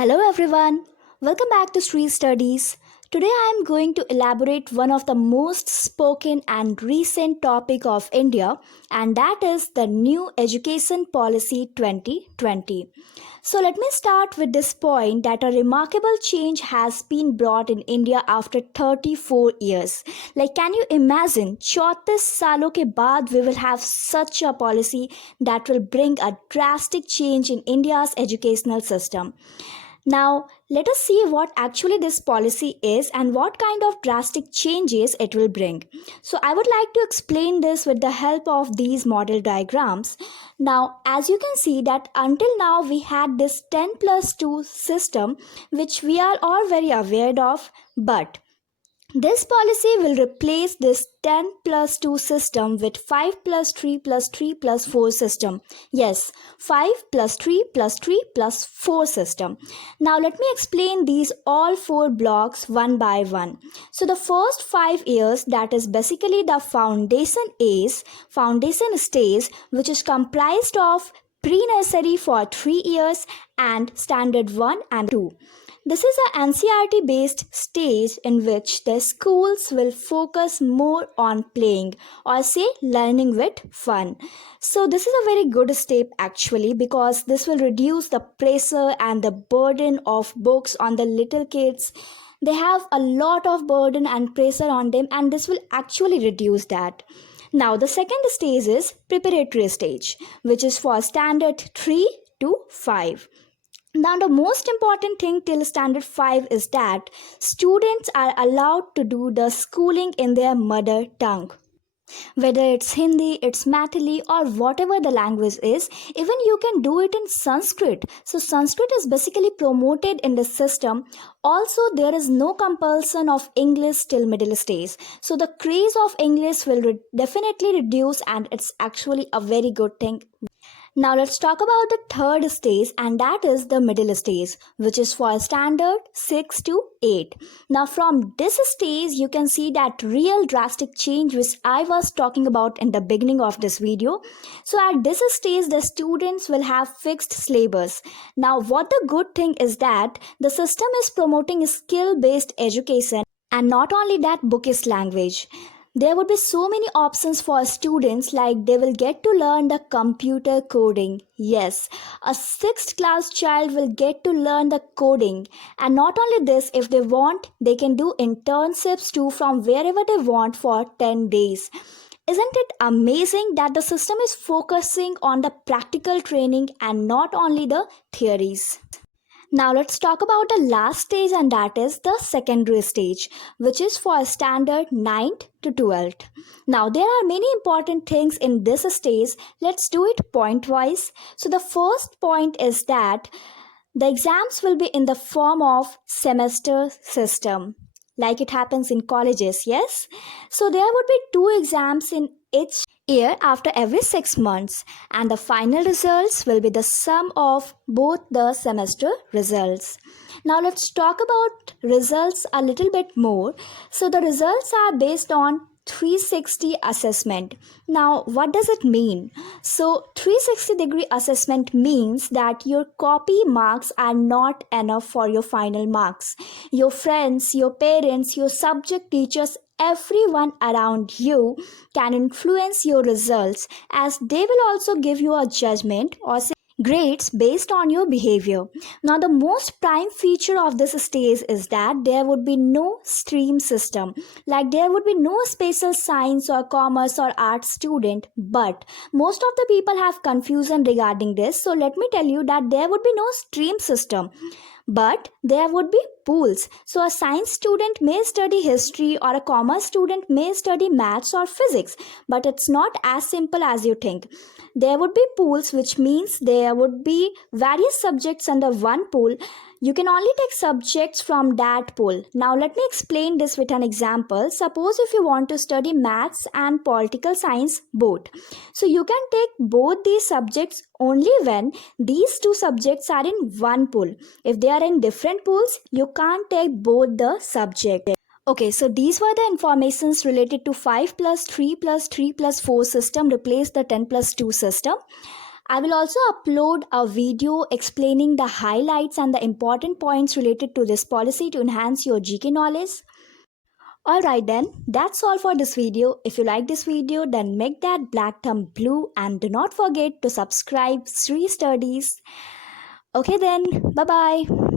Hello everyone, welcome back to Street Studies. Today I am going to elaborate one of the most spoken and recent topic of India, and that is the new education policy 2020. So let me start with this point that a remarkable change has been brought in India after 34 years. Like, can you imagine 34 सालों के बाद we will have such a policy that will bring a drastic change in India's educational system. Now, let us see what actually this policy is and what kind of drastic changes it will bring. So, I would like to explain this with the help of these model diagrams. Now, as you can see that until now we had this 10 plus 2 system which we are all very aware of, but this policy will replace this 10 plus 2 system with 5 plus 3 plus 3 plus 4 system. Yes, 5 plus 3 plus 3 plus 4 system. Now let me explain these all 4 blocks one by one. So the first 5 years, that is basically the foundation stage, which is comprised of pre-nursery for 3 years and standard 1 and 2. This is an NCERT based stage in which the schools will focus more on playing or say learning with fun. So this is a very good step actually, because this will reduce the pressure and the burden of books on the little kids. They have a lot of burden and pressure on them, and this will actually reduce that. Now the second stage is preparatory stage, which is for standard 3 to 5. Now, the most important thing till standard 5 is that students are allowed to do the schooling in their mother tongue. Whether it's Hindi, it's Mathili, or whatever the language is, even you can do it in Sanskrit. So, Sanskrit is basically promoted in the system. Also, there is no compulsion of English till middle stage. So, the craze of English will definitely reduce, and it's actually a very good thing. Now let's talk about the third stage, and that is the middle stage, which is for standard 6 to 8. Now from this stage you can see that real drastic change which I was talking about in the beginning of this video. So at this stage the students will have fixed syllabus. Now what the good thing is that the system is promoting skill based education, and not only that, bookish language. There would be so many options for students, like they will get to learn the computer coding. Yes, a 6th class child will get to learn the coding. And not only this, if they want, they can do internships too from wherever they want for 10 days. Isn't it amazing that the system is focusing on the practical training and not only the theories? Now let's talk about the last stage, and that is the secondary stage, which is for standard 9th to 12th. Now there are many important things in this stage. Let's do it point wise. So the first point is that the exams will be in the form of semester system, like it happens in colleges, yes? So there would be 2 exams in each year after every 6 months, and the final results will be the sum of both the semester results. Now let's talk about results a little bit more. So the results are based on 360 assessment. Now what does it mean? So 360-degree assessment means that your copy marks are not enough for your final marks. Your friends, your parents, your subject teachers, everyone around you can influence your results, as they will also give you a judgment or say grades based on your behavior. Now the most prime feature of this stage is that there would be no stream system, like there would be no special science or commerce or arts student. But most of the people have confusion regarding this, so let me tell you that there would be no stream system, but there would be pools. So a science student may study history, or a commerce student may study maths or physics, but it's not as simple as you think. There would be pools, which means there would be various subjects under one pool. You can only take subjects from that pool. Now let me explain this with an example. Suppose if you want to study maths and political science both, so you can take both these subjects only when these 2 subjects are in one pool. If they are in different pools, you can't take both the subjects. Okay, so these were the informations related to 5 plus 3 plus 3 plus 4 system replace the 10 plus 2 system. I will also upload a video explaining the highlights and the important points related to this policy to enhance your GK knowledge. Alright then, that's all for this video. If you like this video, then make that black thumb blue and do not forget to subscribe Sri Studies. Okay then, bye bye.